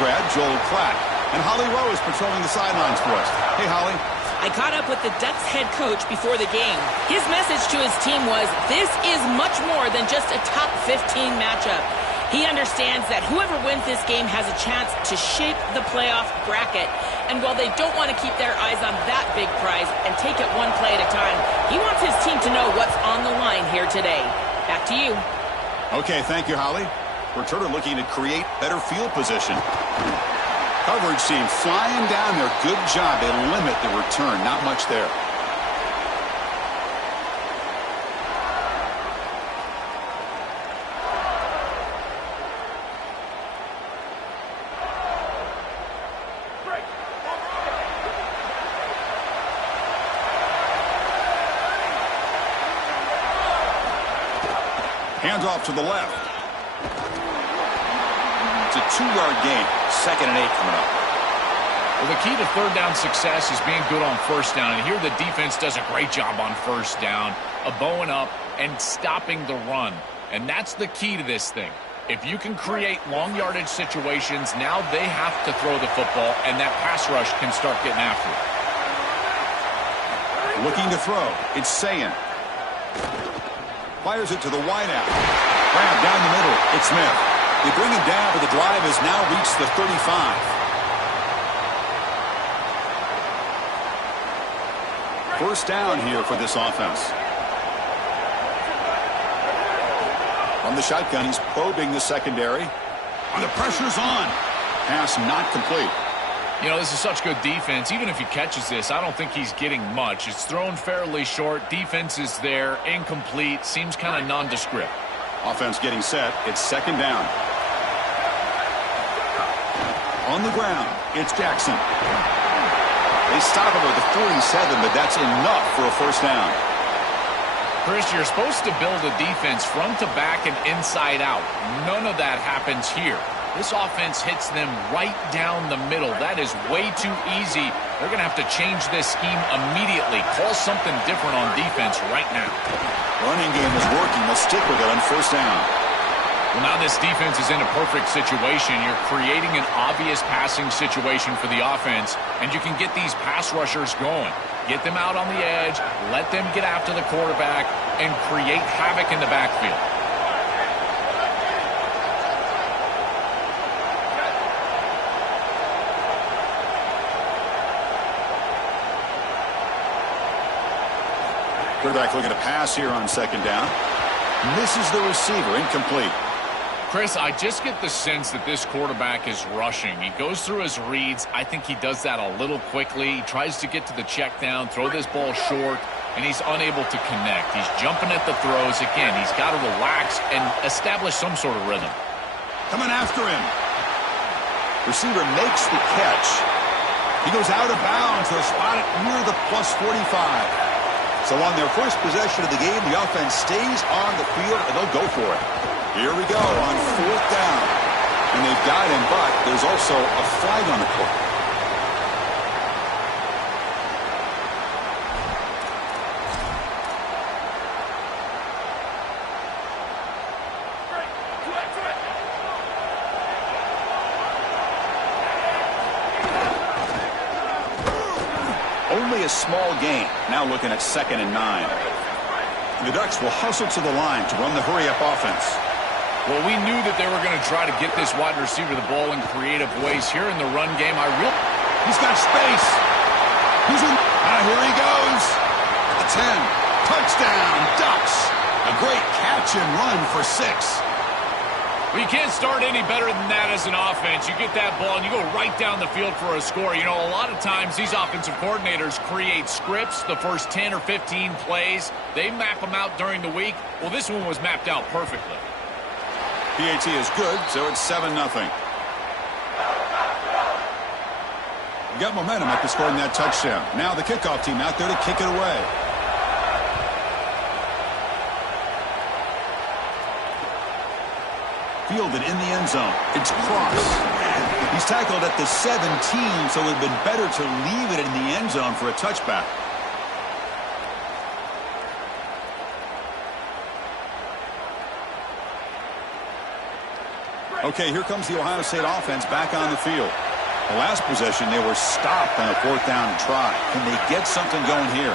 grad, Joel Klatt. And Holly Rowe is patrolling the sidelines for us. Hey, Holly. I caught up with the Ducks head coach before the game. His message to his team was, this is much more than just a top 15 matchup. He understands that whoever wins this game has a chance to shape the playoff bracket. And while they don't want to keep their eyes on that big prize and take it one play at a time, he wants his team to know what's on the line here today. Back to you. Okay, thank you, Holly. Returner looking to create better field position. Coverage team flying down there. Good job. They limit the return. Not much there. Hands off to the left. It's a 2-yard gain. 2nd and 8 coming up. Well, the key to third down success is being good on first down. And here the defense does a great job on first down of bowing up and stopping the run. And that's the key to this thing. If you can create long yardage situations, now they have to throw the football, and that pass rush can start getting after it. Looking to throw. It's Sayin. Fires it to the wideout. Grab down the middle. It's Smith. They bring him down, but the drive has now reached the 35. First down here for this offense. From the shotgun, he's probing the secondary. And the pressure's on. Pass not complete. You know, this is such good defense. Even if he catches this, I don't think he's getting much. It's thrown fairly short. Defense is there. Incomplete. Seems kind of nondescript. Offense getting set. It's 2nd down. On the ground, it's Jackson. They stop him at the 47, but that's enough for a first down. Chris, you're supposed to build a defense front to back and inside out. None of that happens here. This offense hits them right down the middle. That is way too easy. They're going to have to change this scheme immediately. Call something different on defense right now. Running game is working. They'll stick with it on first down. Well, now this defense is in a perfect situation. You're creating an obvious passing situation for the offense, and you can get these pass rushers going. Get them out on the edge, let them get after the quarterback, and create havoc in the backfield. Quarterback looking to pass here on 2nd down. Misses the receiver. Incomplete. Chris, I just get the sense that this quarterback is rushing. He goes through his reads. I think he does that a little quickly. He tries to get to the check down, throw this ball short, and he's unable to connect. He's jumping at the throws. Again, he's got to relax and establish some sort of rhythm. Coming after him. Receiver makes the catch. He goes out of bounds. They'll spot it near the plus 45. So on their first possession of the game, the offense stays on the field, and they'll go for it. Here we go on 4th down. And they've got him, but there's also a flag on the play. Only a small gain. Now looking at 2nd and 9. The Ducks will hustle to the line to run the hurry-up offense. Well, we knew that they were going to try to get this wide receiver the ball in creative ways. Here in the run game, He's got space. He's in. Here he goes. At the 10. Touchdown, Ducks. A great catch and run for 6. Well, you can't start any better than that as an offense. You get that ball and you go right down the field for a score. You know, a lot of times these offensive coordinators create scripts, the first 10 or 15 plays. They map them out during the week. Well, this one was mapped out perfectly. PAT is good, so it's 7-0. We got momentum after scoring that touchdown. Now the kickoff team out there to kick it away. Fielded in the end zone. It's Cross. He's tackled at the 17, so it would have been better to leave it in the end zone for a touchback. Okay, here comes the Ohio State offense back on the field. The last possession, they were stopped on a 4th down try. Can they get something going here?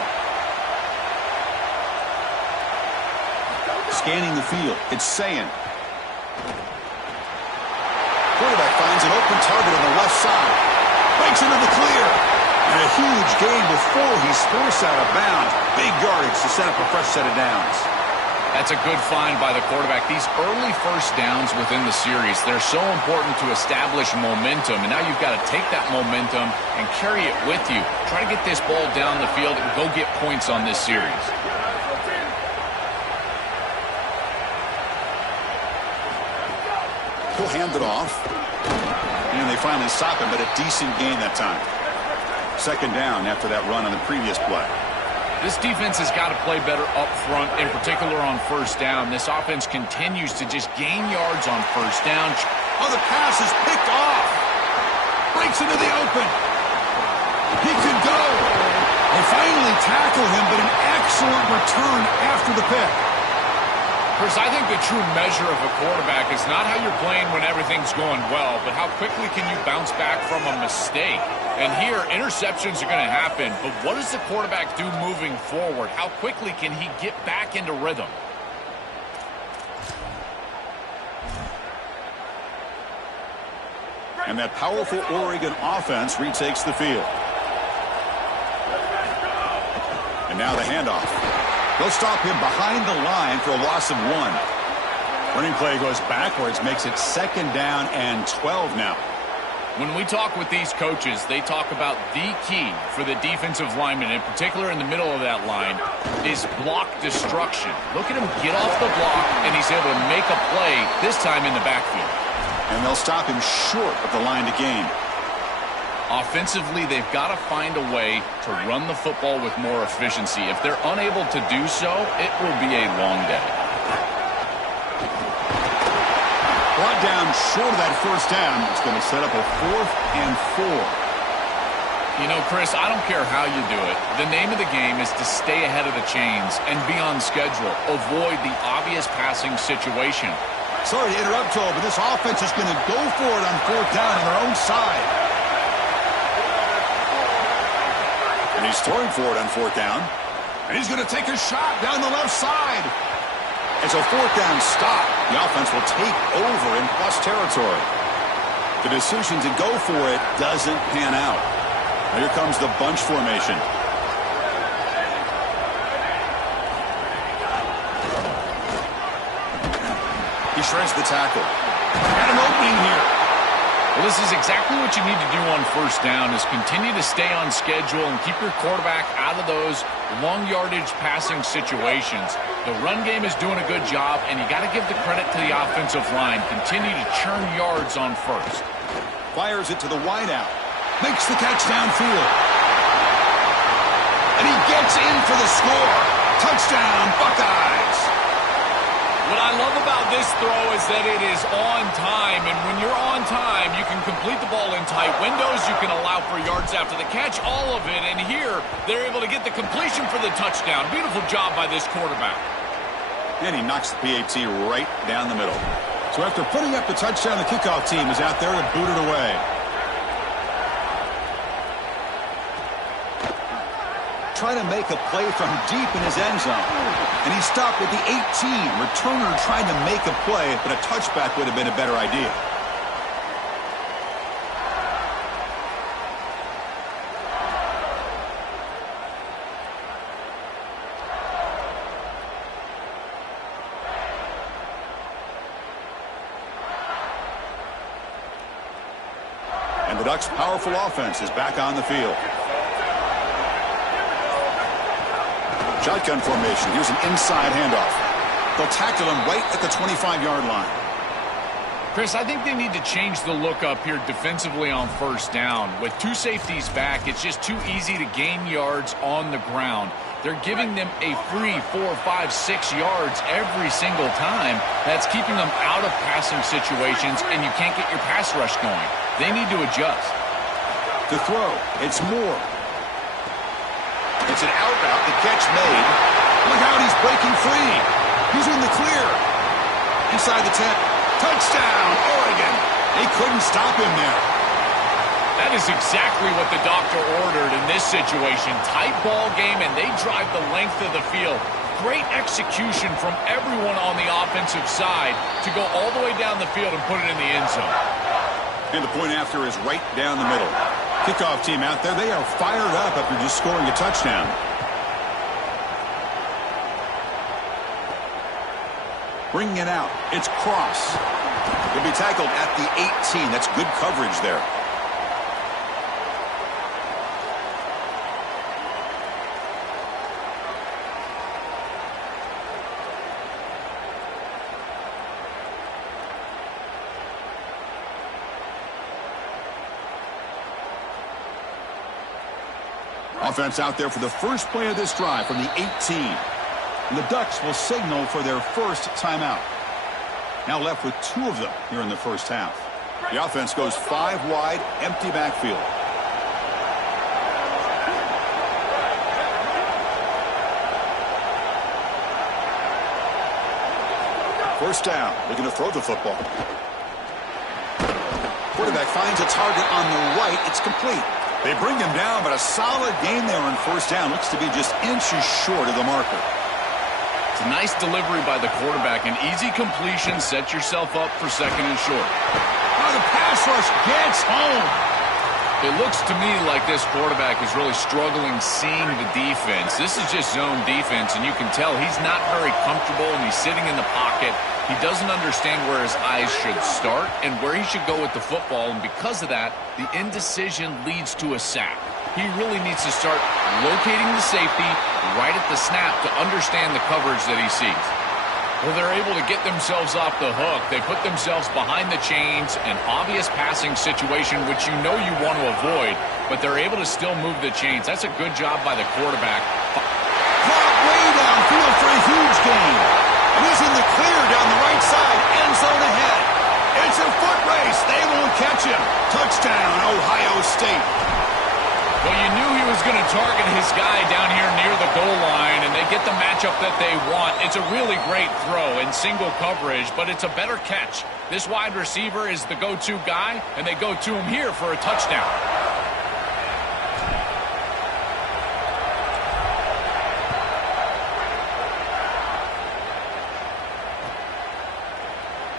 Scanning the field, it's Sayin. Quarterback finds an open target on the left side. Breaks into the clear. And a huge gain before he's forced out of bounds. Big yardage to set up a fresh set of downs. That's a good find by the quarterback. These early first downs within the series, they're so important to establish momentum. And now you've got to take that momentum and carry it with you. Try to get this ball down the field and go get points on this series. He'll hand it off. And they finally stop him, but a decent gain that time. 2nd down after that run on the previous play. This defense has got to play better up front, in particular on 1st down. This offense continues to just gain yards on 1st down. Oh, the pass is picked off. Breaks into the open. He could go. They finally tackle him, but an excellent return after the pick. Chris, I think the true measure of a quarterback is not how you're playing when everything's going well, but how quickly can you bounce back from a mistake. And here, interceptions are going to happen, but what does the quarterback do moving forward? How quickly can he get back into rhythm? And that powerful Oregon offense retakes the field. And now the handoff. They'll stop him behind the line for a loss of 1. Running play goes backwards, makes it 2nd down and 12 now. When we talk with these coaches, they talk about the key for the defensive lineman, in particular in the middle of that line, is block destruction. Look at him get off the block, and he's able to make a play, this time in the backfield. And they'll stop him short of the line to gain. Offensively, they've got to find a way to run the football with more efficiency. If they're unable to do so, it will be a long day. Brought down short of that 1st down. It's going to set up a 4th and 4. You know, Chris, I don't care how you do it. The name of the game is to stay ahead of the chains and be on schedule. Avoid the obvious passing situation. Sorry to interrupt, Joe, but this offense is going to go for it on 4th down on their own side. And he's throwing for it on 4th down. And he's going to take a shot down the left side. It's a 4th down stop. The offense will take over in plus territory. The decision to go for it doesn't pan out. Now here comes the bunch formation. He shreds the tackle. Got an opening here. Well, this is exactly what you need to do on 1st down, is continue to stay on schedule and keep your quarterback out of those long yardage passing situations. The run game is doing a good job, and you got to give the credit to the offensive line. Continue to churn yards on 1st. Fires it to the wideout. Makes the catch downfield. And he gets in for the score. Touchdown, Buckeyes. What I love about this throw is that it is on time, and when you're on time, you can complete the ball in tight windows, you can allow for yards after the catch, all of it, and here, they're able to get the completion for the touchdown. Beautiful job by this quarterback. And he knocks the PAT right down the middle. So after putting up the touchdown, the kickoff team is out there to boot it away. Trying to make a play from deep in his end zone. And he stopped at the 18. Returner trying to make a play, but a touchback would have been a better idea. And the Ducks' powerful offense is back on the field. Shotgun formation. Here's an inside handoff. They'll tackle him right at the 25-yard line. Chris, I think they need to change the look up here defensively on 1st down. With 2 safeties back, it's just too easy to gain yards on the ground. They're giving them a free 4, 5, 6 yards every single time. That's keeping them out of passing situations, and you can't get your pass rush going. They need to adjust. To throw, it's Moore. It's an out route, the catch made. Look out, he's breaking free. He's in the clear. Inside the 10. Touchdown, Oregon. They couldn't stop him there. That is exactly what the doctor ordered in this situation. Tight ball game, and they drive the length of the field. Great execution from everyone on the offensive side to go all the way down the field and put it in the end zone. And the point after is right down the middle. Kickoff team out there, they are fired up after just scoring a touchdown. Bringing it out, it's Cross. He'll be tackled at the 18. That's good coverage there. Offense out there for the first play of this drive from the 18. And the Ducks will signal for their first timeout. Now left with 2 of them here in the first half. The offense goes 5 wide, empty backfield. First down, looking to throw the football. Quarterback finds a target on the right. It's complete. They bring him down, but a solid gain there on first down. Looks to be just inches short of the marker. It's a nice delivery by the quarterback. An easy completion. Set yourself up for second and short. Oh, the pass rush gets home. It looks to me like this quarterback is really struggling seeing the defense. This is just zone defense, and you can tell he's not very comfortable, and he's sitting in the pocket. He doesn't understand where his eyes should start and where he should go with the football, and because of that, the indecision leads to a sack. He really needs to start locating the safety right at the snap to understand the coverage that he sees. Well, they're able to get themselves off the hook. They put themselves behind the chains, an obvious passing situation, which you know you want to avoid, but they're able to still move the chains. That's a good job by the quarterback. Caught way downfield for a huge gain. And he's in the clear down the right side, end zone ahead. It's a foot race. They won't catch him. Touchdown, Ohio State. Well, you knew he was going to target his guy down here near the goal line, and they get the matchup that they want. It's a really great throw in single coverage, but it's a better catch. This wide receiver is the go-to guy, and they go to him here for a touchdown.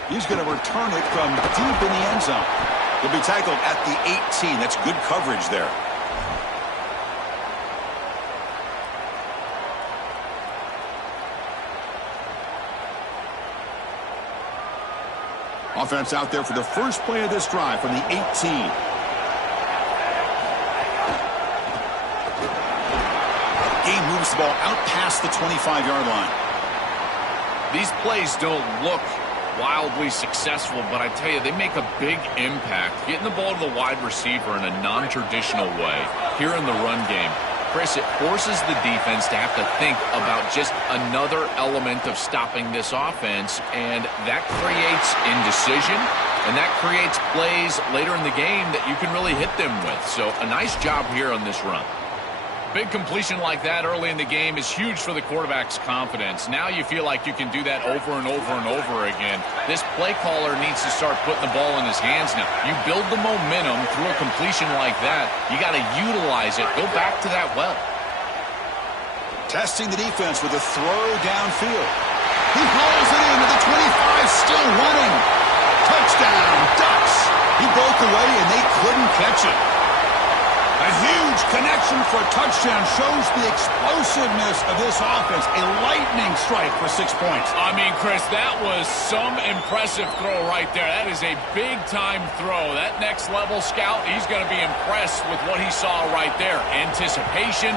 He's going to return it from deep in the end zone. He'll be tackled at the 18. That's good coverage there. Offense out there for the first play of this drive from the 18. Game moves the ball out past the 25-yard line. These plays don't look wildly successful, but I tell you, they make a big impact. Getting the ball to the wide receiver in a non-traditional way here in the run game. Chris, it forces the defense to have to think about just another element of stopping this offense, and that creates indecision, and that creates plays later in the game that you can really hit them with. So a nice job here on this run. Big completion like that early in the game is huge for the quarterback's confidence. Now you feel like you can do that over and over and over again. This play caller needs to start putting the ball in his hands now. You build the momentum through a completion like that. You got to utilize it. Go back to that well. Testing the defense with a throw downfield. He hauls it into the 25, still running. Touchdown, Ducks. He broke away and they couldn't catch him. A huge connection for a touchdown shows the explosiveness of this offense. A lightning strike for 6 points. I mean, Chris, that was some impressive throw right there. That is a big-time throw. That next-level scout, he's going to be impressed with what he saw right there. Anticipation,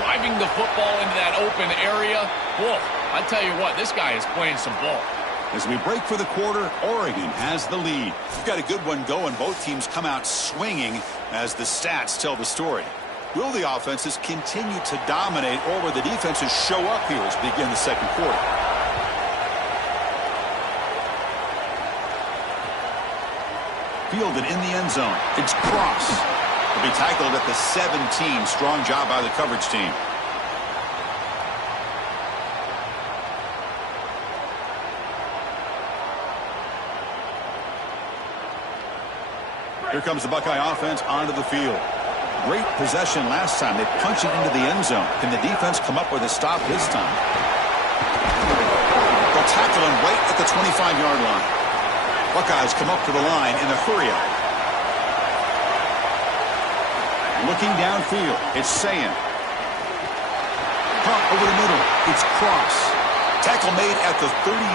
driving the football into that open area. Whoa, I tell you what, this guy is playing some ball. As we break for the quarter, Oregon has the lead. We've got a good one going. Both teams come out swinging as the stats tell the story. Will the offenses continue to dominate, or will the defenses show up here as we begin the second quarter? Fielded in the end zone. It's Cross. He'll be tackled at the 17. Strong job by the coverage team. Here comes the Buckeye offense onto the field. Great possession last time. They punch it into the end zone. Can the defense come up with a stop this time? They'll tackle him right at the 25-yard line. Buckeyes come up to the line in a hurry-up. Looking downfield, it's Sayin. Pump over the middle, it's Cross. Tackle made at the 37.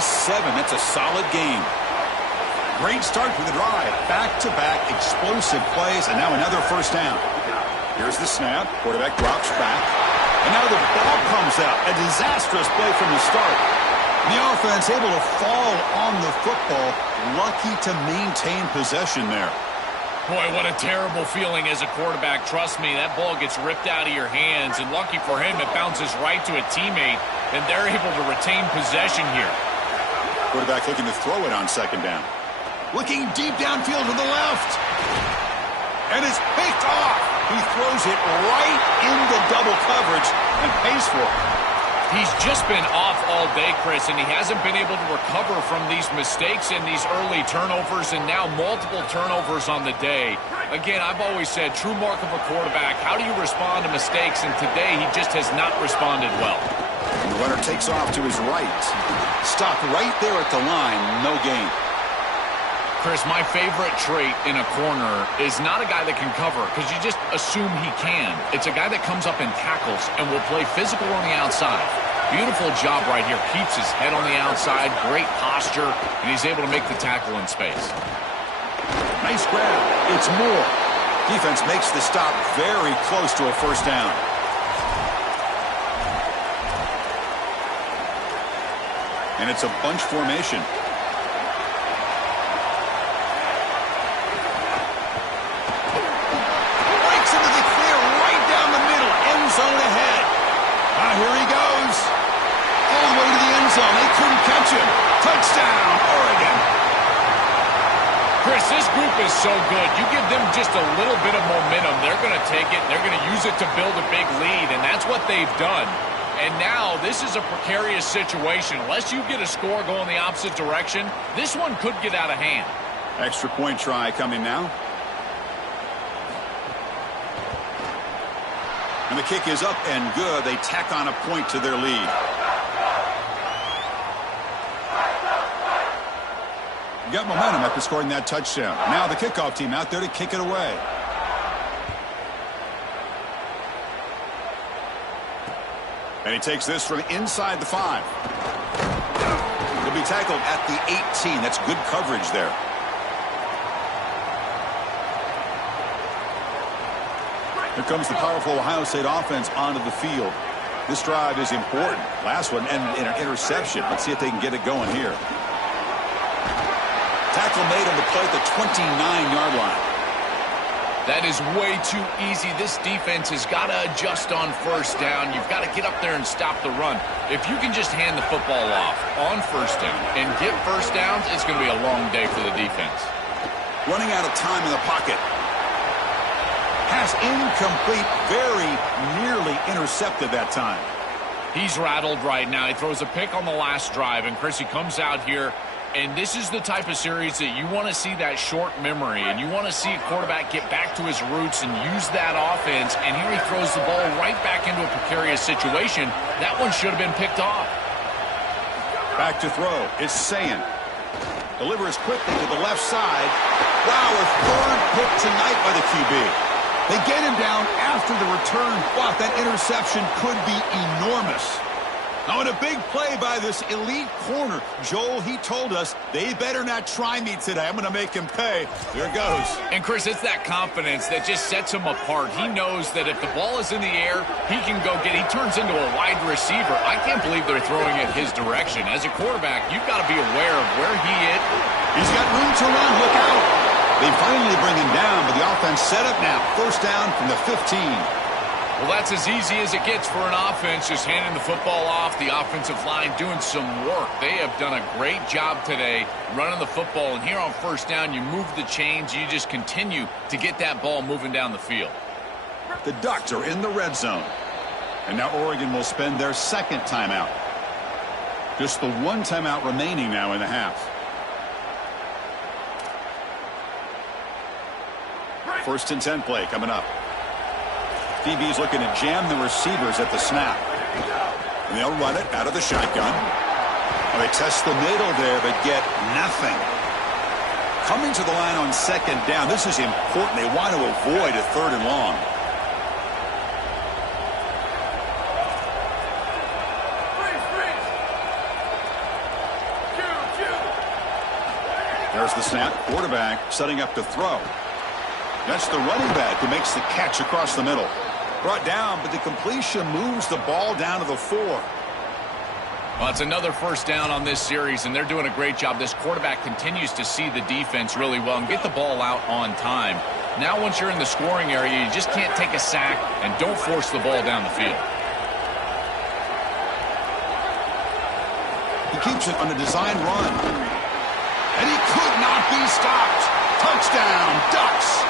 That's a solid game. Great start to the drive. Back-to-back explosive plays, and now another first down. Here's the snap. Quarterback drops back. And now the ball comes out. A disastrous play from the start. The offense able to fall on the football. Lucky to maintain possession there. Boy, what a terrible feeling as a quarterback. Trust me, that ball gets ripped out of your hands. And lucky for him, it bounces right to a teammate. And they're able to retain possession here. Quarterback looking to throw it on second down. Looking deep downfield to the left. And it's picked off. He throws it right into double coverage and pays for it. He's just been off all day, Chris, and he hasn't been able to recover from these mistakes and these early turnovers and now multiple turnovers on the day. Again, I've always said, true mark of a quarterback, how do you respond to mistakes? And today he just has not responded well. And the runner takes off to his right. Stopped right there at the line, no gain. Chris, my favorite trait in a corner is not a guy that can cover because you just assume he can. It's a guy that comes up and tackles and will play physical on the outside. Beautiful job right here. Keeps his head on the outside, great posture, and he's able to make the tackle in space. Nice grab. It's Moore. Defense makes the stop very close to a first down. And it's a bunch formation. Zone ahead. Here he goes. All the way to the end zone. They couldn't catch him. Touchdown, Oregon. Chris, this group is so good. You give them just a little bit of momentum, they're going to take it, they're going to use it to build a big lead, and that's what they've done. And now this is a precarious situation. Unless you get a score going the opposite direction, this one could get out of hand. Extra point try coming now. And the kick is up and good. They tack on a point to their lead. Got momentum after scoring that touchdown. Now the kickoff team out there to kick it away. And he takes this from inside the 5. He'll be tackled at the 18. That's good coverage there. Here comes the powerful Ohio State offense onto the field. This drive is important. Last one ended in an interception. Let's see if they can get it going here. Tackle made on the play at the 29-yard line. That is way too easy. This defense has got to adjust on first down. You've got to get up there and stop the run. If you can just hand the football off on first down and get first downs, it's going to be a long day for the defense. Running out of time in the pocket. Pass incomplete, very nearly intercepted that time. He's rattled right now. He throws a pick on the last drive, and Chris, he comes out here, and this is the type of series that you want to see that short memory, and you want to see a quarterback get back to his roots and use that offense, and here he throws the ball right back into a precarious situation. That one should have been picked off. Back to throw. It's Sayin. Delivers quickly to the left side. Wow, a third pick tonight by the QB. They get him down after the return. Wow, that interception could be enormous. Now, in a big play by this elite corner, Joel, he told us, they better not try me today. I'm going to make him pay. There it goes. And, Chris, it's that confidence that just sets him apart. He knows that if the ball is in the air, he can go get it. He turns into a wide receiver. I can't believe they're throwing it his direction. As a quarterback, you've got to be aware of where he is. He's got room to run. Look out. They finally bring him down, but the offense set up now. First down from the 15. Well, that's as easy as it gets for an offense, just handing the football off. The offensive line doing some work. They have done a great job today running the football. And here on first down, you move the chains. You just continue to get that ball moving down the field. The Ducks are in the red zone. And now Oregon will spend their second timeout. Just the one timeout remaining now in the half. First and 10 play coming up. DB's looking to jam the receivers at the snap. And they'll run it out of the shotgun. Well, they test the middle there, but get nothing. Coming to the line on second down. This is important. They want to avoid a third and long. There's the snap. Quarterback setting up to throw. That's the running back who makes the catch across the middle. Brought down, but the completion moves the ball down to the 4. Well, it's another first down on this series, and they're doing a great job. This quarterback continues to see the defense really well and get the ball out on time. Now, once you're in the scoring area, you just can't take a sack and don't force the ball down the field. He keeps it on a design run. And he could not be stopped. Touchdown, Ducks.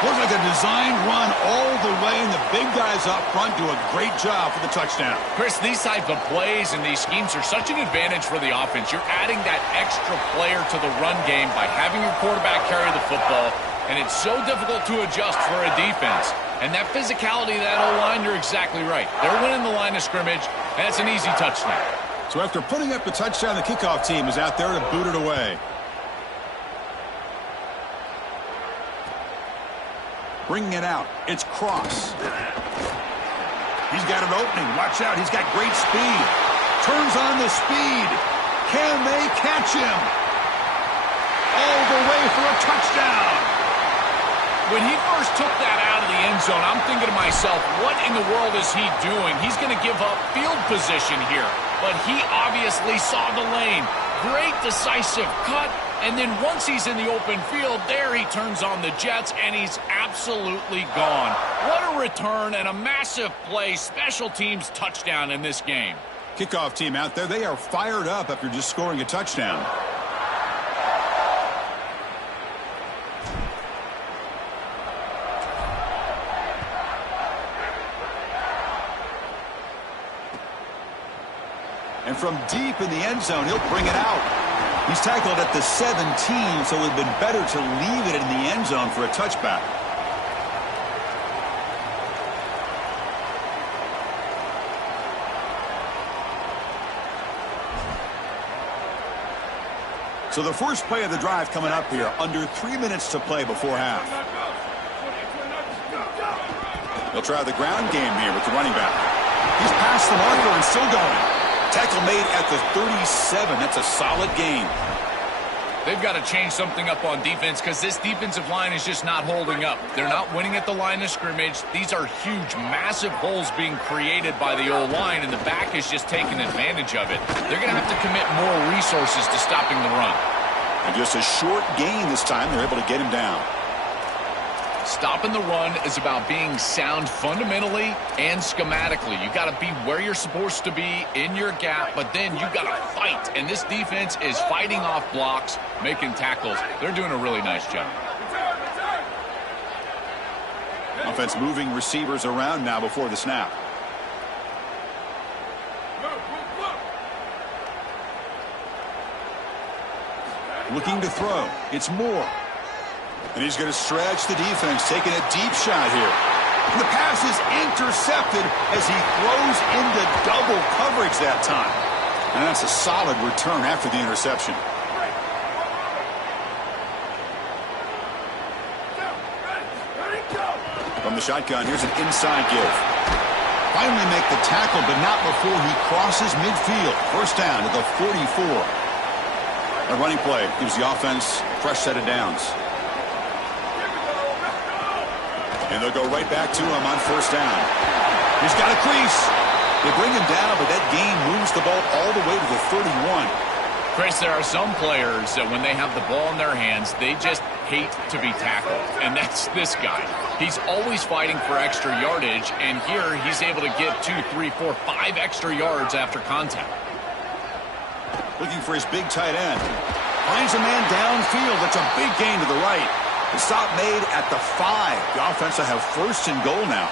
Looks like a design run all the way, and the big guys up front do a great job for the touchdown. Chris, these type of plays and these schemes are such an advantage for the offense. You're adding that extra player to the run game by having your quarterback carry the football, and it's so difficult to adjust for a defense. And that physicality, that O-line, you're exactly right. They're winning the line of scrimmage, and it's an easy touchdown. So after putting up the touchdown, the kickoff team is out there to boot it away. Bringing it out. It's Cross. He's got an opening. Watch out. He's got great speed. Turns on the speed. Can they catch him? All the way for a touchdown. When he first took that out of the end zone, I'm thinking to myself, what in the world is he doing? He's going to give up field position here. But he obviously saw the lane. Great decisive cut. And then once he's in the open field, there he turns on the jets, and he's absolutely gone. What a return and a massive play. Special teams touchdown in this game. Kickoff team out there, they are fired up after just scoring a touchdown. And from deep in the end zone, he'll bring it out. He's tackled at the 17, so it would have been better to leave it in the end zone for a touchback. So the first play of the drive coming up here, under 3 minutes to play before half. They'll try the ground game here with the running back. He's past the marker and still going. Tackle made at the 37. That's a solid gain. They've got to change something up on defense because this defensive line is just not holding up. They're not winning at the line of scrimmage. These are huge, massive holes being created by the O-line, and the back is just taking advantage of it. They're going to have to commit more resources to stopping the run. And just a short gain this time. They're able to get him down. Stopping the run is about being sound fundamentally and schematically. You got to be where you're supposed to be in your gap, but then you got to fight. And this defense is fighting off blocks, making tackles. They're doing a really nice job. Offense moving receivers around now before the snap. Looking to throw. It's Moore. And he's going to stretch the defense, taking a deep shot here. And the pass is intercepted as he throws into double coverage that time. And that's a solid return after the interception. From the shotgun, here's an inside give. Finally make the tackle, but not before he crosses midfield. First down to the 44. A running play gives the offense a fresh set of downs. And they'll go right back to him on first down. He's got a crease. They bring him down, but that gain moves the ball all the way to the 31. Chris, there are some players that when they have the ball in their hands, they just hate to be tackled. And that's this guy. He's always fighting for extra yardage, and here he's able to get 2, 3, 4, 5 extra yards after contact. Looking for his big tight end. Finds a man downfield. That's a big gain to the right. The stop made at the 5. The offense will have first and goal now.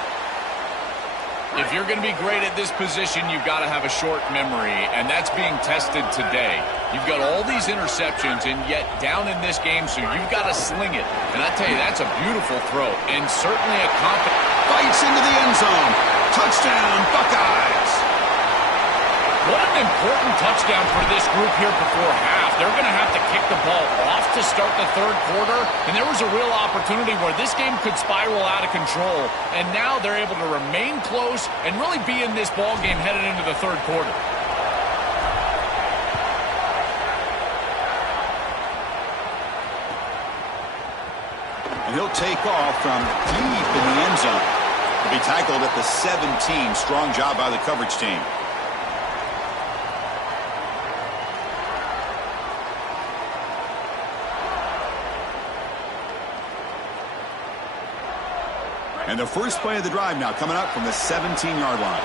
If you're going to be great at this position, you've got to have a short memory, and that's being tested today. You've got all these interceptions, and yet down in this game, so you've got to sling it. And I tell you, that's a beautiful throw, and certainly a confident. Fights into the end zone. Touchdown, Buckeyes. What an important touchdown for this group here before half. They're going to have to kick the ball off to start the third quarter, and there was a real opportunity where this game could spiral out of control, and now they're able to remain close and really be in this ball game headed into the third quarter. And he'll take off from deep in the end zone. He'll be tackled at the 17. Strong job by the coverage team. And the first play of the drive now coming up from the 17-yard line.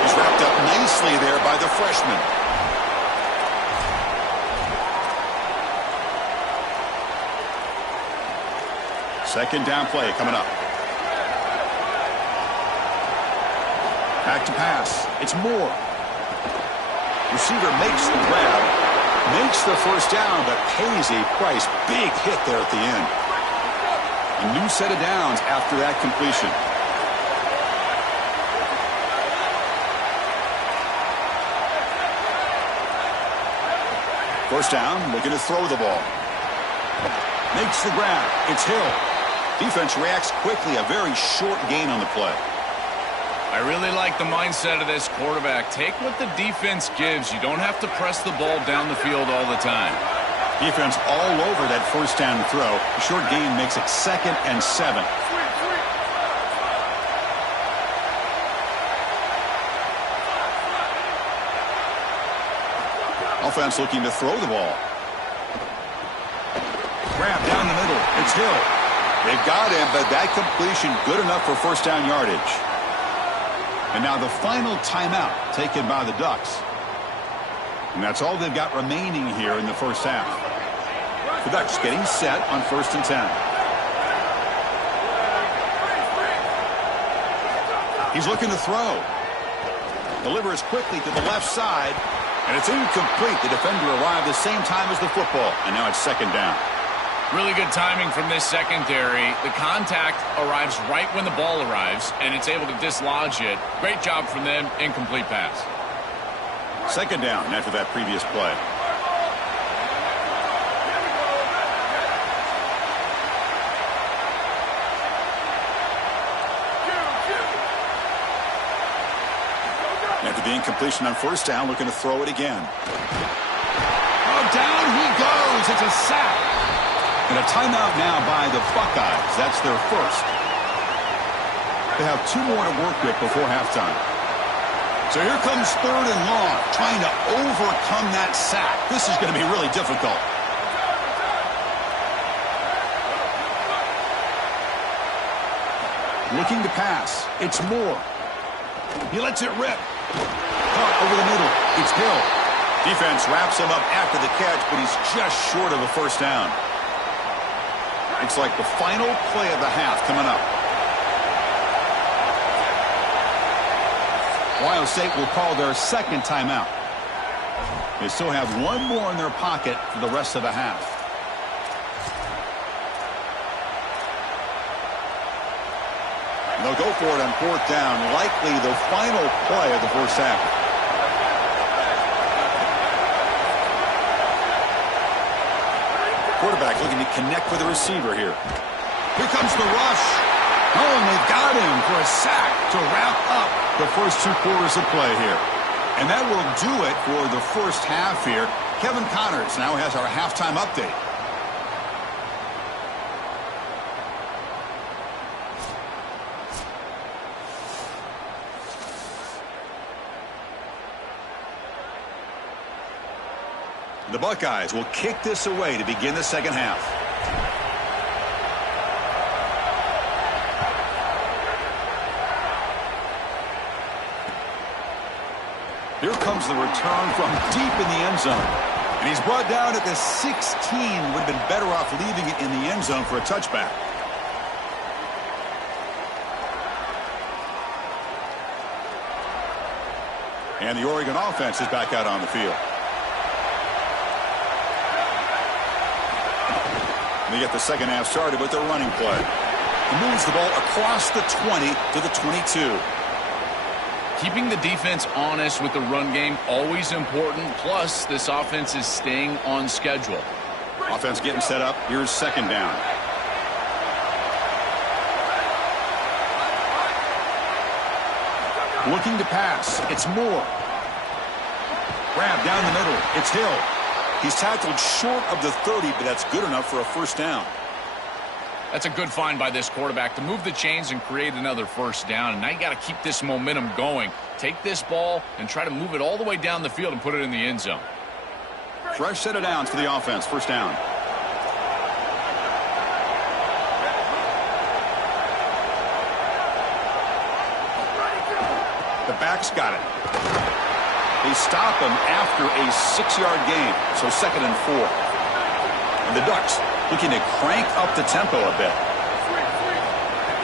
He's wrapped up nicely there by the freshman. Second down play coming up. Back to pass. It's Moore. Receiver makes the grab. Makes the first down, but pays a price. Big hit there at the end. A new set of downs after that completion. First down, looking to throw the ball. Makes the grab. It's Hill. Defense reacts quickly. A very short gain on the play. I really like the mindset of this quarterback. Take what the defense gives. You don't have to press the ball down the field all the time. Defense all over that first down throw. A short gain makes it 2nd and 7. Offense looking to throw the ball. Grab down the middle. It's Hill. They've got him, but that completion good enough for first down yardage. And now the final timeout taken by the Ducks. And that's all they've got remaining here in the first half. The Ducks getting set on 1st and 10. He's looking to throw. Delivers quickly to the left side. And it's incomplete. The defender arrived the same time as the football. And now it's 2nd down. Really good timing from this secondary. The contact arrives right when the ball arrives, and it's able to dislodge it. Great job from them. Incomplete pass. 2nd down after that previous play. After the incompletion on first down, looking to throw it again. Oh, down he goes. It's a sack. And a timeout now by the Buckeyes. That's their first. They have 2 more to work with before halftime. So here comes 3rd and long, trying to overcome that sack. This is going to be really difficult. Looking to pass. It's Moore. He lets it rip. Caught over the middle. It's Hill. Defense wraps him up after the catch, but he's just short of a first down. It's like the final play of the half coming up. Ohio State will call their 2nd timeout. They still have 1 more in their pocket for the rest of the half. They'll go for it on 4th down, likely the final play of the first half. Quarterback looking to connect with the receiver here. Here comes the rush. Oh, and they've got him for a sack to wrap up the first 2 quarters of play here. And that will do it for the first half here. Kevin Connors now has our halftime update. The Buckeyes will kick this away to begin the second half. Here comes the return from deep in the end zone. And he's brought down at the 16. Would have been better off leaving it in the end zone for a touchback. And the Oregon offense is back out on the field. They get the second half started with their running play. He moves the ball across the 20 to the 22. Keeping the defense honest with the run game, always important. Plus, this offense is staying on schedule. Offense getting set up. Here's second down. Looking to pass. It's Moore. Grab down the middle. It's Hill. He's tackled short of the 30, but that's good enough for a first down. That's a good find by this quarterback to move the chains and create another first down. And now you got to keep this momentum going. Take this ball and try to move it all the way down the field and put it in the end zone. Fresh set of downs for the offense. First down. The back's got it. They stop him after a 6-yard gain, so 2nd and 4. And the Ducks looking to crank up the tempo a bit.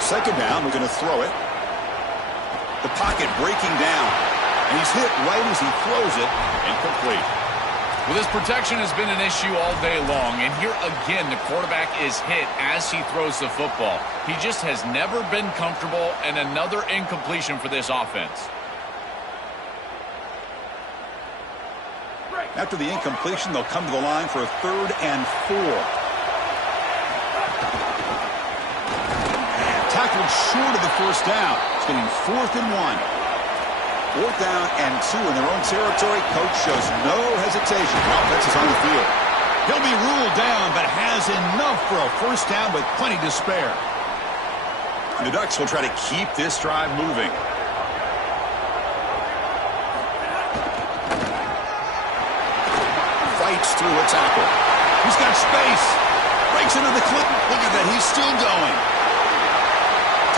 Second down, we're going to throw it. The pocket breaking down, and he's hit right as he throws it, incomplete. Well, this protection has been an issue all day long, and here again the quarterback is hit as he throws the football. He just has never been comfortable, and another incompletion for this offense. After the incompletion, they'll come to the line for a 3rd and 4. And tackled short of the first down. It's getting 4th and 1. 4th down and 2 in their own territory. Coach shows no hesitation. The offense is on the field. He'll be ruled down, but has enough for a first down with plenty to spare. And the Ducks will try to keep this drive moving. Fights through a tackle. He's got space. Breaks into the clip. Look at that. He's still going.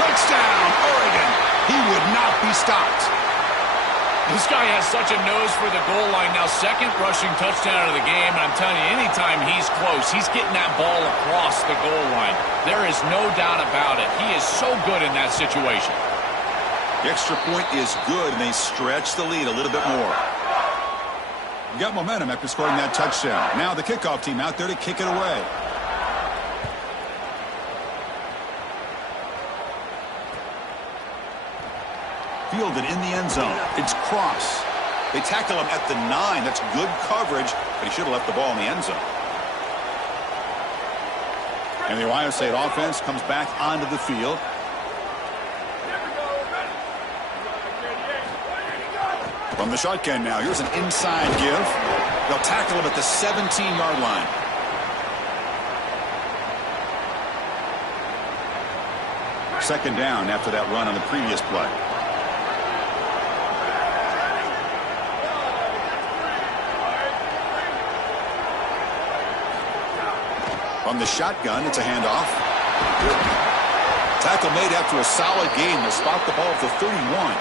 Touchdown, Oregon. He would not be stopped. This guy has such a nose for the goal line now. Second rushing touchdown of the game. And I'm telling you, anytime he's close, he's getting that ball across the goal line. There is no doubt about it. He is so good in that situation. The extra point is good, and they stretch the lead a little bit more. Got momentum after scoring that touchdown. Now the kickoff team out there to kick it away. Fielded in the end zone. It's Cross. They tackle him at the 9. That's good coverage, but he should have left the ball in the end zone. And the Ohio State offense comes back onto the field. From the shotgun now, here's an inside give. They'll tackle him at the 17-yard line. Second down after that run on the previous play. From the shotgun, it's a handoff. Tackle made after a solid gain. They'll spot the ball at the 31.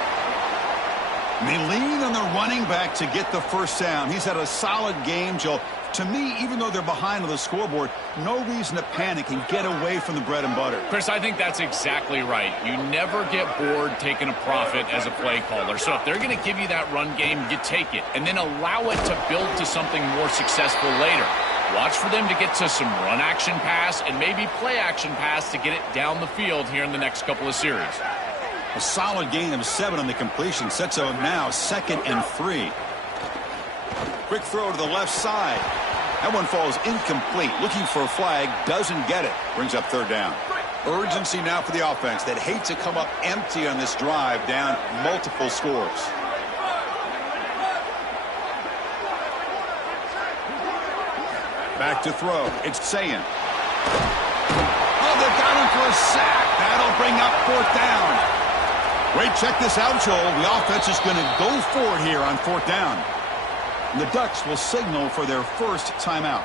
And they lean on the running back to get the first down. He's had a solid game, Joe. To me, even though they're behind on the scoreboard, no reason to panic and get away from the bread and butter. Chris, I think that's exactly right. You never get bored taking a profit as a play caller. So if they're going to give you that run game, you take it. And then allow it to build to something more successful later. Watch for them to get to some run action pass and maybe play action pass to get it down the field here in the next couple of series. A solid gain of 7 on the completion sets up now 2nd and 3. Quick throw to the left side. That one falls incomplete. Looking for a flag. Doesn't get it. Brings up 3rd down. Urgency now for the offense. They'd hate to come up empty on this drive, down multiple scores. Back to throw. It's Sayin. Oh, they've got him for a sack. That'll bring up 4th down. Great, check this out, Joel. The offense is going to go for it here on 4th down. And the Ducks will signal for their first timeout.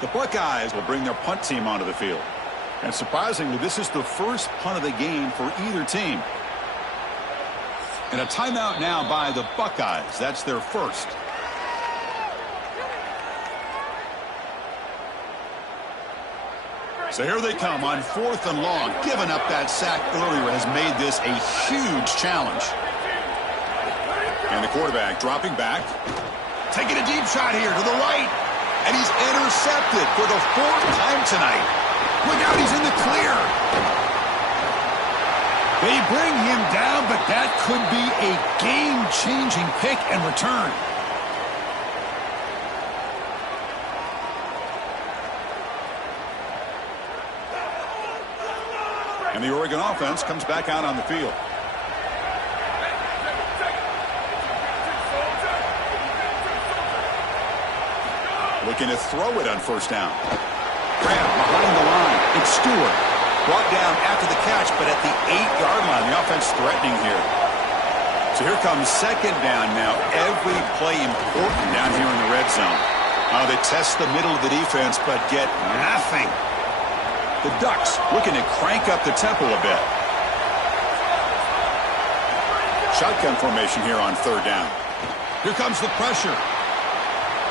The Buckeyes will bring their punt team onto the field. And surprisingly, this is the first punt of the game for either team. And a timeout now by the Buckeyes. That's their first. So here they come on 4th and long. Giving up that sack earlier has made this a huge challenge. And the quarterback dropping back. Taking a deep shot here to the right. And he's intercepted for the 4th time tonight. Look out, he's in the clear. They bring him down, but that could be a game-changing pick and return. And the Oregon offense comes back out on the field. Looking to throw it on 1st down. Graham behind the line. It's Stewart. Brought down after the catch, but at the 8-yard line. The offense threatening here. So here comes 2nd down now. Every play important down here in the red zone. They test the middle of the defense, but get nothing. The Ducks looking to crank up the tempo a bit. Shotgun formation here on 3rd down. Here comes the pressure.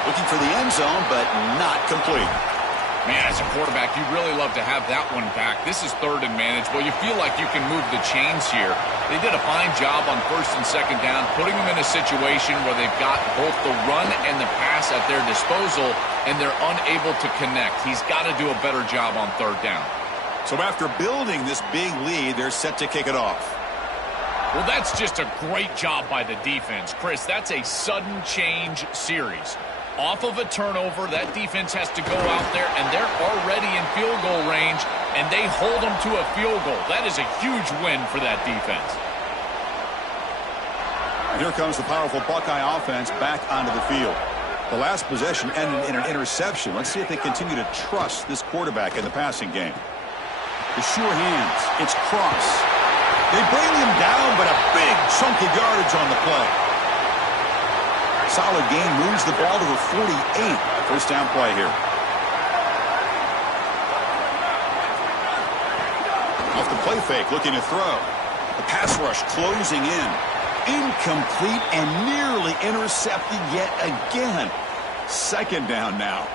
Looking for the end zone, but not complete. Man, as a quarterback, you really love to have that one back. This is 3rd and manageable. You feel like you can move the chains here. They did a fine job on 1st and 2nd down, putting them in a situation where they've got both the run and the pass at their disposal, and they're unable to connect. He's got to do a better job on 3rd down. So after building this big lead, they're set to kick it off. Well, that's just a great job by the defense. Chris, that's a sudden change series. Off of a turnover, that defense has to go out there, and they're already in field goal range, and they hold them to a field goal. That is a huge win for that defense. And here comes the powerful Buckeye offense back onto the field. The last possession ended in an interception. Let's see if they continue to trust this quarterback in the passing game. The sure hands. It's Cross. They bring him down, but a big chunk of yardage on the play. Solid gain, moves the ball to the 48. 1st down play here. Off the play fake, looking to throw. The pass rush closing in. Incomplete and nearly intercepted yet again. 2nd down now.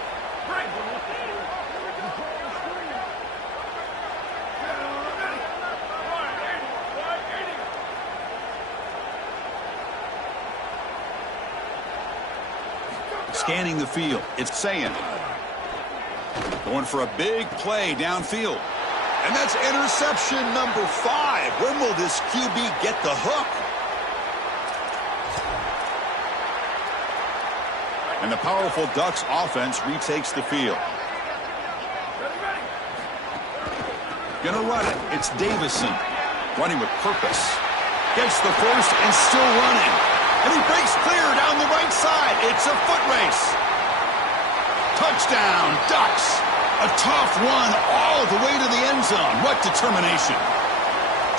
Scanning the field. It's Sayan. Going for a big play downfield. And that's interception number 5. When will this QB get the hook? And the powerful Ducks offense retakes the field. Gonna run it. It's Davison. Running with purpose. Gets the first and still running. And he breaks clear down the right side. It's a foot race. Touchdown, Ducks. A tough one all the way to the end zone. What determination.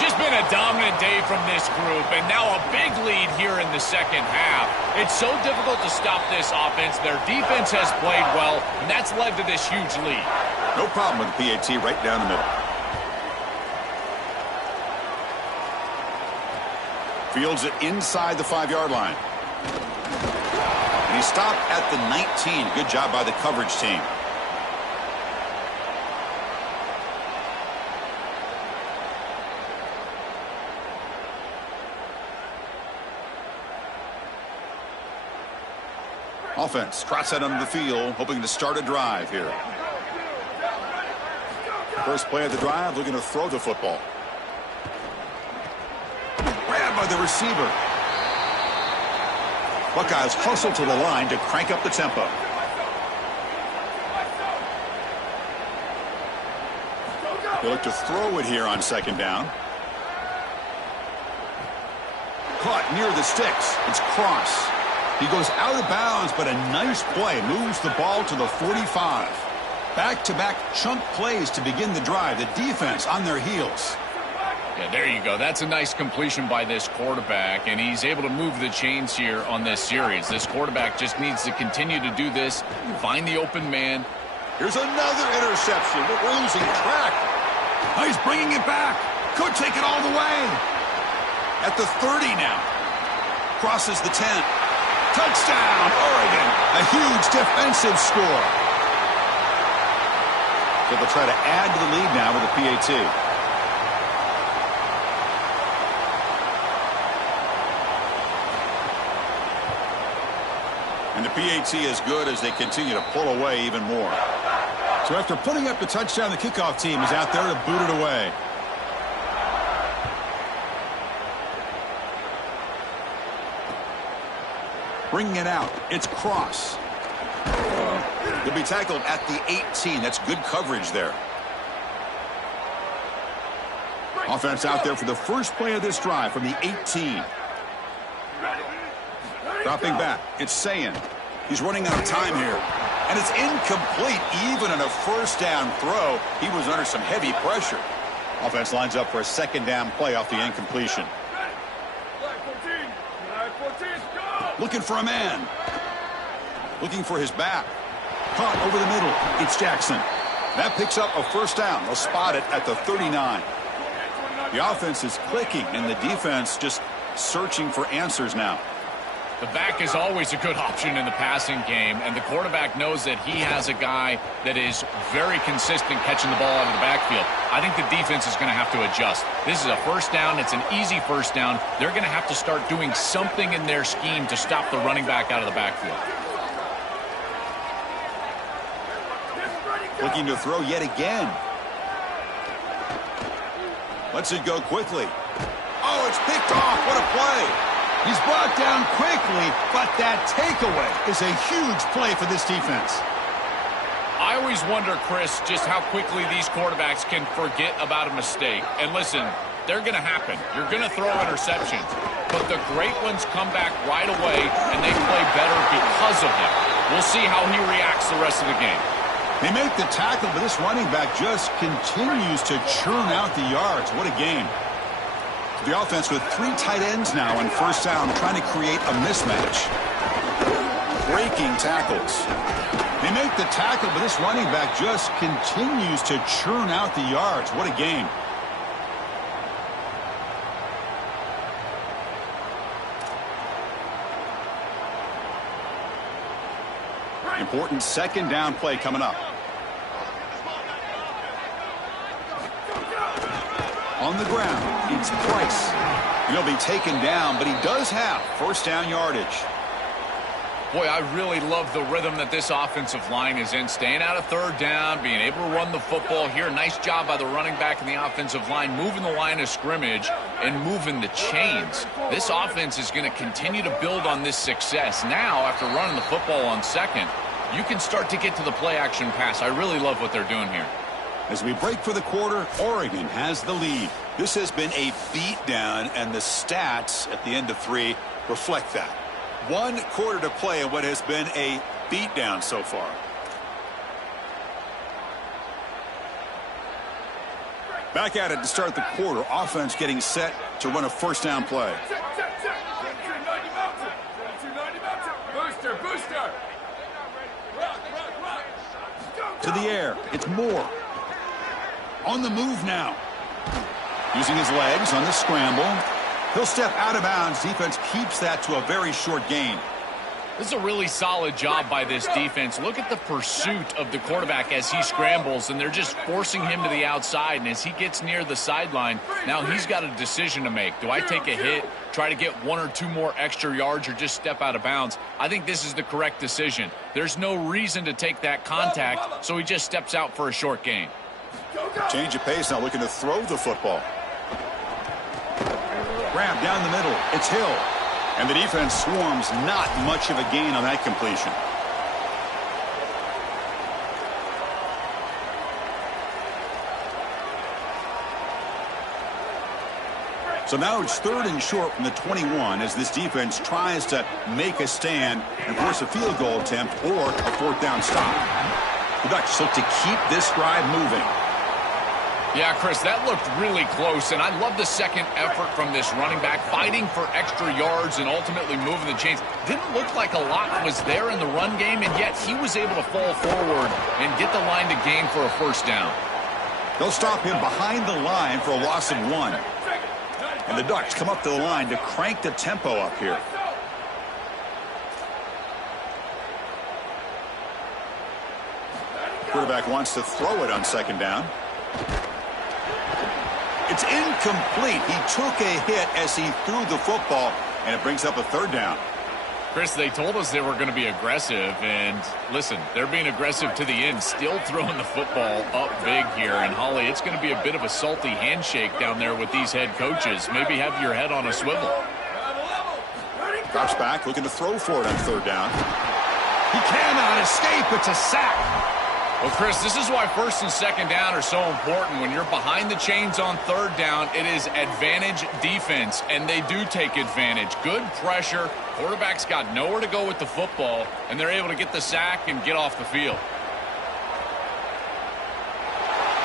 Just been a dominant day from this group, and now a big lead here in the 2nd half. It's so difficult to stop this offense. Their defense has played well, and that's led to this huge lead. No problem with the PAT right down the middle. Fields it inside the 5-yard line. And he stopped at the 19. Good job by the coverage team. Offense trots out onto the field, hoping to start a drive here. First play of the drive, looking to throw the football. Grabbed by the receiver. Buckeyes hustle to the line to crank up the tempo. They look to throw it here on 2nd down. Caught near the sticks. It's Cross. He goes out of bounds, but a nice play moves the ball to the 45. Back-to-back chunk plays to begin the drive. The defense on their heels. Yeah, there you go. That's a nice completion by this quarterback, and he's able to move the chains here on this series. This quarterback just needs to continue to do this, find the open man. Here's another interception, but we're losing track. Oh, he's bringing it back. Could take it all the way. At the 30 now. Crosses the 10. Touchdown, Oregon. A huge defensive score. So they'll try to add to the lead now with a PAT. And the PAT is good as they continue to pull away even more. So after putting up the touchdown, the kickoff team is out there to boot it away. Bringing it out. It's Cross. He'll be tackled at the 18. That's good coverage there. Offense out there for the first play of this drive from the 18. Dropping back. It's Sayin. He's running out of time here. And it's incomplete. Even in a first down throw, he was under some heavy pressure. Offense lines up for a second down play off the incompletion. Looking for a man. Looking for his back. Caught over the middle. It's Jackson. That picks up a first down. They'll spot it at the 39. The offense is clicking, and the defense just searching for answers now. The back is always a good option in the passing game, and the quarterback knows that he has a guy that is very consistent catching the ball out of the backfield. I think the defense is going to have to adjust. This is a first down. It's an easy first down. They're going to have to start doing something in their scheme to stop the running back out of the backfield. Looking to throw yet again. Lets it go quickly. Oh, it's picked off. What a play. He's brought down quickly, but that takeaway is a huge play for this defense. I always wonder, Chris, just how quickly these quarterbacks can forget about a mistake. And listen, they're going to happen. You're going to throw interceptions. But the great ones come back right away, and they play better because of them. We'll see how he reacts the rest of the game. They make the tackle, but this running back just continues to churn out the yards. What a game. The offense with 3 tight ends now on first down, trying to create a mismatch. Breaking tackles. They make the tackle, but this running back just continues to churn out the yards. What a game. Important second down play coming up. On the ground, it's Price. He'll be taken down, but he does have first down yardage. Boy, I really love the rhythm that this offensive line is in. Staying out of third down, being able to run the football here. Nice job by the running back and the offensive line, moving the line of scrimmage and moving the chains. This offense is going to continue to build on this success. Now, after running the football on second, you can start to get to the play-action pass. I really love what they're doing here. As we break for the quarter, Oregon has the lead. This has been a beatdown, and the stats at the end of 3 reflect that. 1 quarter to play in what has been a beatdown so far. Back at it to start the quarter. Offense getting set to run a first down play. To the air. It's Moore. On the move now. Using his legs on the scramble. He'll step out of bounds. Defense keeps that to a very short gain. This is a really solid job by this defense. Look at the pursuit of the quarterback as he scrambles, and they're just forcing him to the outside. And as he gets near the sideline, now he's got a decision to make. Do I take a hit, try to get 1 or 2 more extra yards, or just step out of bounds? I think this is the correct decision. There's no reason to take that contact, so he just steps out for a short gain. Change of pace now, looking to throw the football. Grab down the middle. It's Hill. And the defense swarms, not much of a gain on that completion. So now it's 3rd and short from the 21 as this defense tries to make a stand and force a field goal attempt or a 4th down stop. The Ducks look to keep this drive moving. Yeah, Chris, that looked really close, and I love the second effort from this running back, fighting for extra yards and ultimately moving the chains. Didn't look like a lot was there in the run game, and yet he was able to fall forward and get the line to gain for a first down. They'll stop him behind the line for a loss of 1. And the Ducks come up to the line to crank the tempo up here. Quarterback wants to throw it on second down. It's incomplete. He took a hit as he threw the football, and it brings up a 3rd down. Chris, they told us they were going to be aggressive, and listen, they're being aggressive to the end, still throwing the football up big here. And, Holly, it's going to be a bit of a salty handshake down there with these head coaches. Maybe have your head on a swivel. Drops back, looking to throw for it on third down. He cannot escape. It's a sack. Well, Chris, this is why first and second down are so important. When you're behind the chains on third down, it is advantage defense, and they do take advantage. Good pressure. Quarterback's got nowhere to go with the football, and they're able to get the sack and get off the field.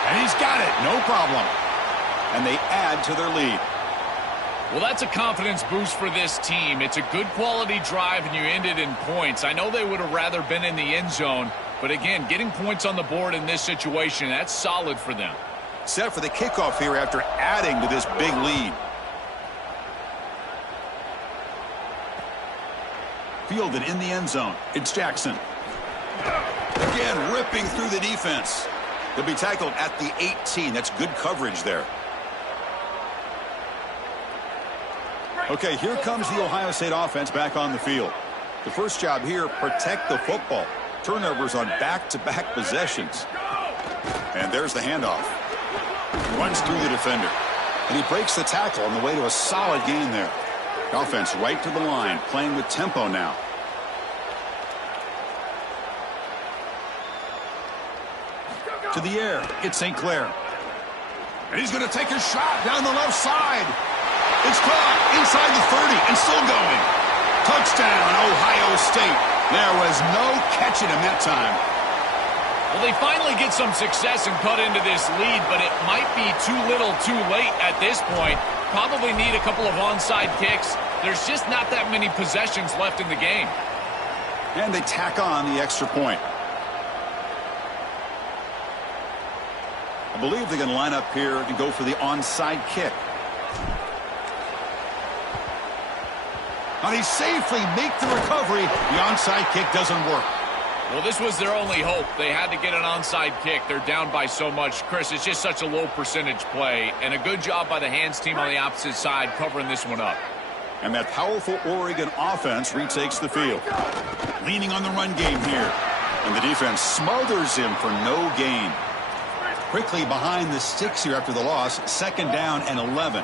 And he's got it. No problem. And they add to their lead. Well, that's a confidence boost for this team. It's a good quality drive, and you ended in points. I know they would have rather been in the end zone, but again, getting points on the board in this situation, that's solid for them. Set for the kickoff here after adding to this big lead. Fielded in the end zone. It's Jackson. Again, ripping through the defense. He'll be tackled at the 18. That's good coverage there. Okay, here comes the Ohio State offense back on the field. The first job here, protect the football. Turnovers on back-to-back possessions. And there's the handoff. Runs through the defender. And he breaks the tackle on the way to a solid gain there. Offense right to the line, playing with tempo now. To the air, it's St. Clair. And he's going to take a shot down the left side. It's caught inside the 30 and still going. Touchdown, Ohio State. There was no catching him that time. Well, they finally get some success and cut into this lead, but it might be too little too late at this point. Probably need a couple of onside kicks. There's just not that many possessions left in the game. And they tack on the extra point. I believe they're going to line up here and go for the onside kick. And he safely make the recovery. The onside kick doesn't work. Well, this was their only hope. They had to get an onside kick. They're down by so much. Chris, it's just such a low percentage play. And a good job by the hands team on the opposite side covering this one up. And that powerful Oregon offense retakes the field. Leaning on the run game here. And the defense smothers him for no gain. Quickly behind the sticks here after the loss. Second down and 11.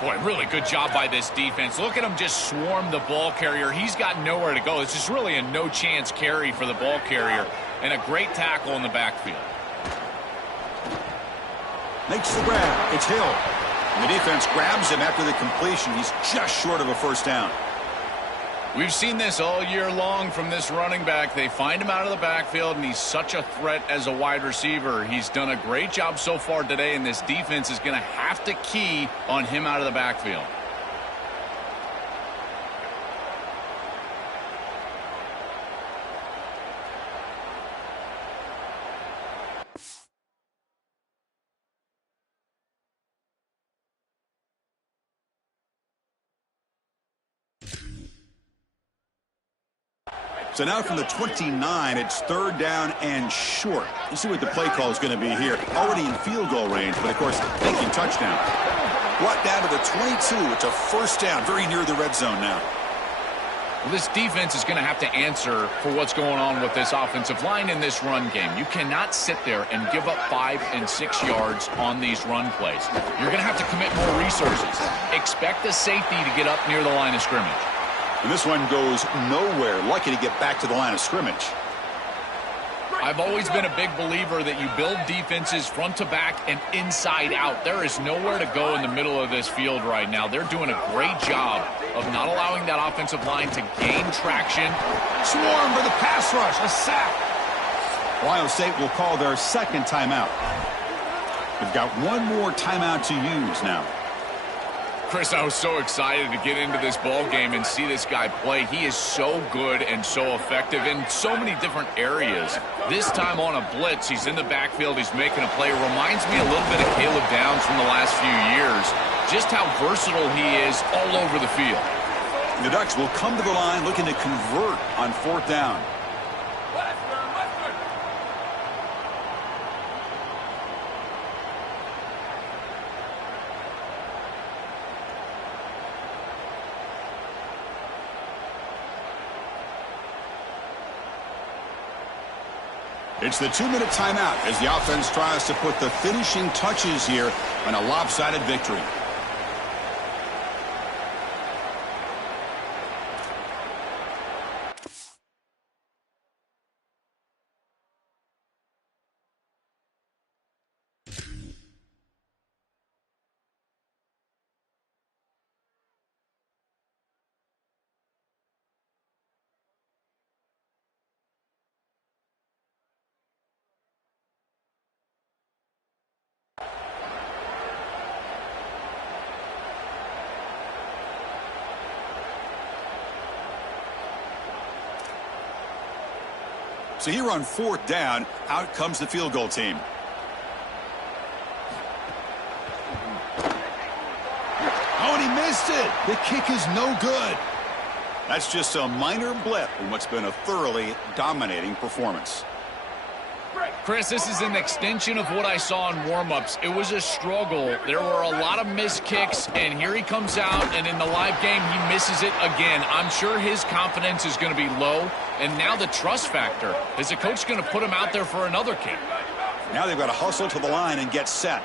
Boy, really good job by this defense. Look at him just swarm the ball carrier. He's got nowhere to go. It's just really a no-chance carry for the ball carrier. And a great tackle in the backfield. Makes the grab. It's Hill. And the defense grabs him after the completion. He's just short of a first down. We've seen this all year long from this running back. They find him out of the backfield, and he's such a threat as a wide receiver. He's done a great job so far today, and this defense is going to have to key on him out of the backfield. So now from the 29, it's third down and short. You see what the play call is going to be here. Already in field goal range, but of course, thinking touchdown. Brought down to the 22. It's a first down, very near the red zone now. Well, this defense is going to have to answer for what's going on with this offensive line in this run game. You cannot sit there and give up 5 and 6 yards on these run plays. You're going to have to commit more resources. Expect the safety to get up near the line of scrimmage. And this one goes nowhere. Lucky to get back to the line of scrimmage. I've always been a big believer that you build defenses front to back and inside out. There is nowhere to go in the middle of this field right now. They're doing a great job of not allowing that offensive line to gain traction. Swarm for the pass rush. A sack. Ohio State will call their second timeout. They've got one more timeout to use now. Chris, I was so excited to get into this ball game and see this guy play. He is so good and so effective in so many different areas. This time on a blitz, he's in the backfield, he's making a play. Reminds me a little bit of Caleb Downs from the last few years. Just how versatile he is all over the field. The Ducks will come to the line looking to convert on fourth down. It's the 2-minute timeout as the offense tries to put the finishing touches here on a lopsided victory. So here on 4th down, out comes the field goal team. Oh, and he missed it. The kick is no good. That's just a minor blip in what's been a thoroughly dominating performance. Chris, this is an extension of what I saw in warm-ups. It was a struggle. There were a lot of missed kicks, and here he comes out, and in the live game, he misses it again. I'm sure his confidence is going to be low, and now the trust factor. Is the coach going to put him out there for another kick? Now they've got to hustle to the line and get set.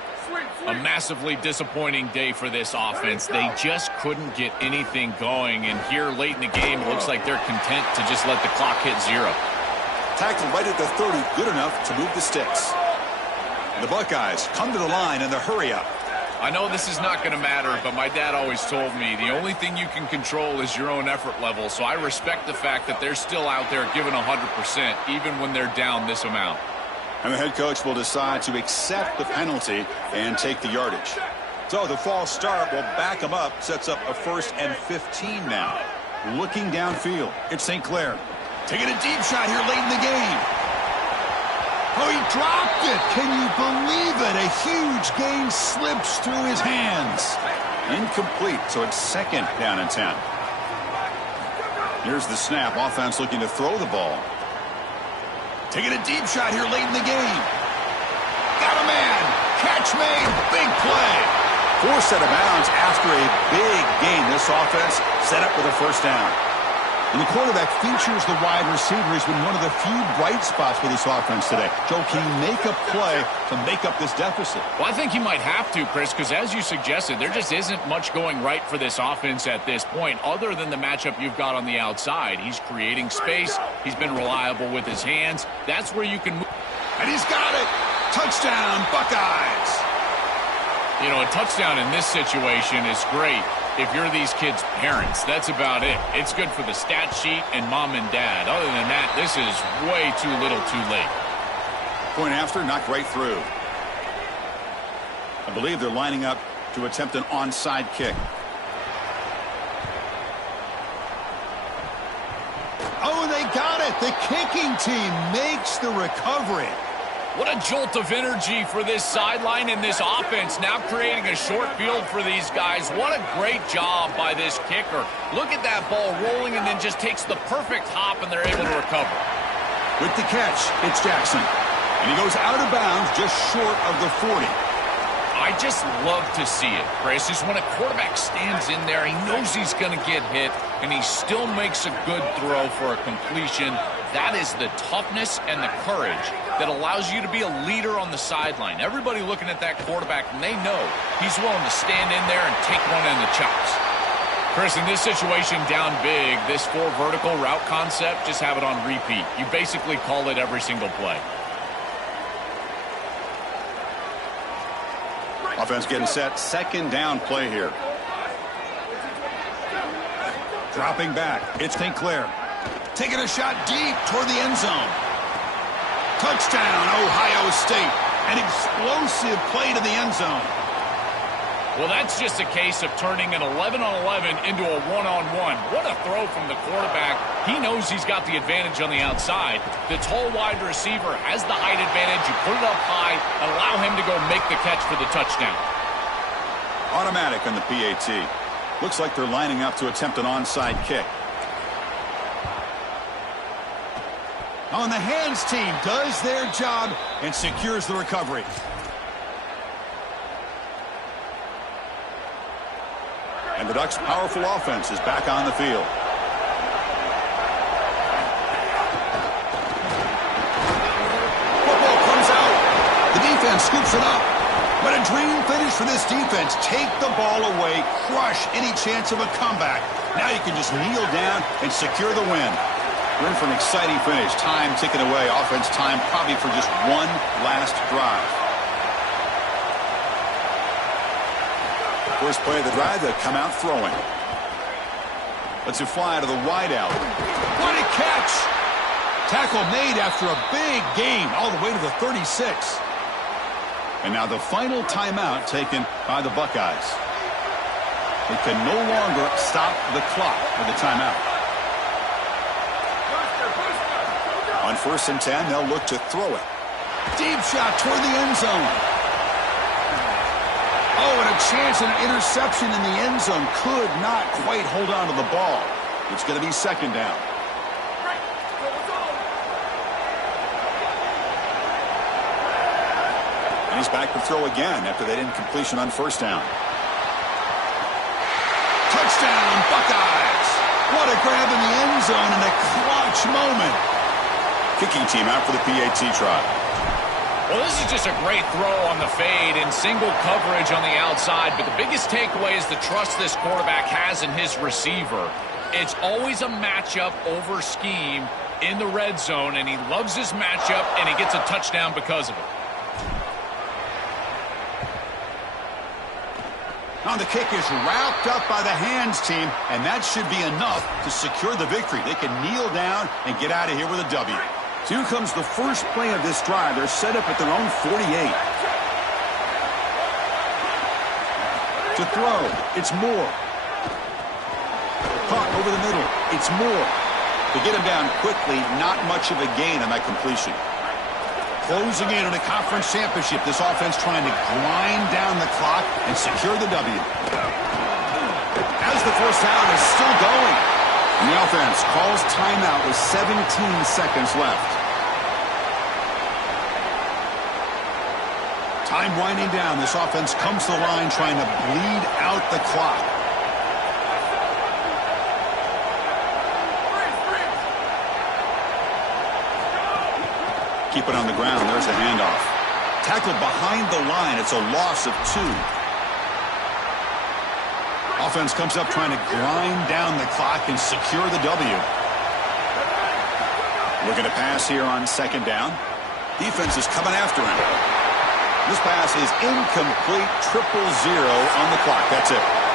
A massively disappointing day for this offense. They just couldn't get anything going, and here late in the game, it looks like they're content to just let the clock hit 0. Tackled right at the 30, good enough to move the sticks. The Buckeyes come to the line in the hurry-up. I know this is not going to matter, but my dad always told me the only thing you can control is your own effort level, so I respect the fact that they're still out there giving 100%, even when they're down this amount. And the head coach will decide to accept the penalty and take the yardage. So the false start will back them up, sets up a 1st and 15 now. Looking downfield, it's St. Clair. Taking a deep shot here late in the game. Oh, he dropped it. Can you believe it? A huge gain slips through his hands. Incomplete, so it's 2nd down and 10. Here's the snap. Offense looking to throw the ball. Taking a deep shot here late in the game. Got a man. Catch made. Big play. Forced out of bounds after a big gain. This offense set up with a 1st down. And the quarterback features the wide receiver. He's been one of the few bright spots for this offense today. Joe, can he make a play to make up this deficit? Well, I think he might have to, Chris, because as you suggested, there just isn't much going right for this offense at this point, other than the matchup you've got on the outside. He's creating space. He's been reliable with his hands. That's where you can move. And he's got it. Touchdown, Buckeyes. You know, a touchdown in this situation is great. If you're these kids' parents, that's about it. It's good for the stat sheet and mom and dad. Other than that, this is way too little too late. Point after, knocked right through. I believe they're lining up to attempt an onside kick. Oh, they got it. The kicking team makes the recovery. What a jolt of energy for this sideline and this offense, now creating a short field for these guys. What a great job by this kicker. Look at that ball rolling and then just takes the perfect hop, and they're able to recover. With the catch, it's Jackson. And he goes out of bounds just short of the 40. I just love to see it, Chris. Is when a quarterback stands in there, he knows he's going to get hit, and he still makes a good throw for a completion. That is the toughness and the courage that allows you to be a leader on the sideline. Everybody looking at that quarterback, and they know he's willing to stand in there and take one in the chops. Chris, in this situation down big, this 4 vertical route concept, just have it on repeat. You basically call it every single play. Offense getting set. 2nd down play here. Dropping back. It's St. Clair. Taking a shot deep toward the end zone. Touchdown, Ohio State. An explosive play to the end zone. Well, that's just a case of turning an 11-on-11 into a 1-on-1. What a throw from the quarterback. He knows he's got the advantage on the outside. The tall wide receiver has the height advantage. You put it up high and allow him to go make the catch for the touchdown. Automatic on the PAT. Looks like they're lining up to attempt an onside kick. Oh, and the hands team does their job and secures the recovery. And the Ducks' powerful offense is back on the field. offense scoops it up. What a dream finish for this defense. Take the ball away, crush any chance of a comeback. Now you can just kneel down and secure the win. We're in for an exciting finish. Time ticking away. Offense time probably for just one last drive. First play of the drive, they'll come out throwing. Let's it fly to the wideout. What a catch! Tackle made after a big gain all the way to the 36. And now the final timeout taken by the Buckeyes. They can no longer stop the clock with a timeout. On 1st and 10, they'll look to throw it. Deep shot toward the end zone. Oh, and a chance at an interception in the end zone. Could not quite hold on to the ball. It's going to be 2nd down. And he's back to throw again after that incompletion on 1st down. Touchdown, Buckeyes! What a grab in the end zone in a clutch moment. Kicking team out for the PAT try. Well, this is just a great throw on the fade and single coverage on the outside, but the biggest takeaway is the trust this quarterback has in his receiver. It's always a matchup over scheme in the red zone, and he loves his matchup, and he gets a touchdown because of it. Now the kick is wrapped up by the hands team, and that should be enough to secure the victory. They can kneel down and get out of here with a W. So here comes the first play of this drive. They're set up at their own 48. To throw, it's Moore. Caught over the middle, it's Moore. To get him down quickly, not much of a gain on that completion. Closing in on a conference championship, this offense trying to grind down the clock and secure the W. As the first down is still going. And the offense calls timeout with 17 seconds left. Time winding down. This offense comes to the line trying to bleed out the clock. Keep it on the ground. There's a handoff. Tackled behind the line. It's a loss of 2. Offense comes up trying to grind down the clock and secure the W. Looking to pass here on 2nd down. Defense is coming after him. This pass is incomplete. 0-0 on the clock. That's it.